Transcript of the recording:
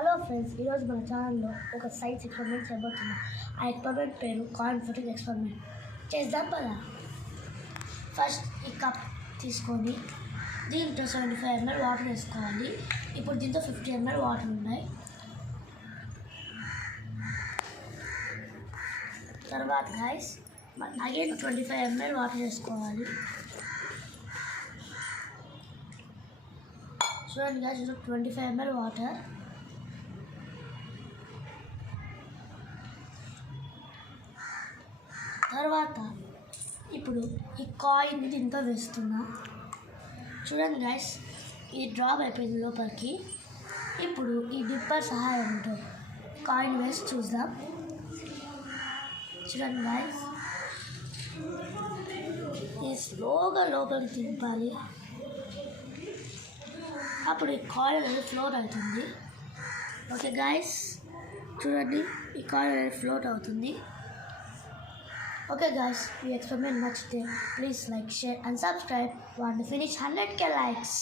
Hello friends, ఈరోజు మన ఛానల్లో ఒక సైన్స్ ఎక్స్పెరిమెంట్ చేయబోతున్నాం. ఆ ఎక్స్పెరిమెంట్ పేరు కాయిన్ ఫ్లిప్పింగ్ ఎక్స్పెరిమెంట్. చేద్దాం పదా. ఫస్ట్ ఈ కప్ తీసుకొని దీంట్లో 75 ml వాటర్ వేసుకోవాలి. ఇప్పుడు దీంతో 50 ml వాటర్ ఉన్నాయి. తర్వాత గైస్ అగైన్ 25 ml వాటర్ వేసుకోవాలి. చూడండి గైస్, 25 ml వాటర్. తర్వాత ఇప్పుడు ఈ కాయిన్ దీంతో వేస్తున్నా. చూడండి గైస్, ఈ డ్రాప్ అయిపోయింది లోపలికి. ఇప్పుడు ఈ డిప్పర్ సహాయంతో కాయిన్ వేసి చూద్దాం. చూడండి గైస్, ఇది స్లోగా లోపలికి తింపాలి. అప్పుడు ఈ కాయిన్ అనేది ఫ్లోట్ అవుతుంది. ఓకే గైస్, చూడండి, ఈ కాయిన్ అనేది ఫ్లోట్ అవుతుంది. Okay guys, ఈ experiment నచ్చితే please like, share and subscribe. Want to finish 100k likes.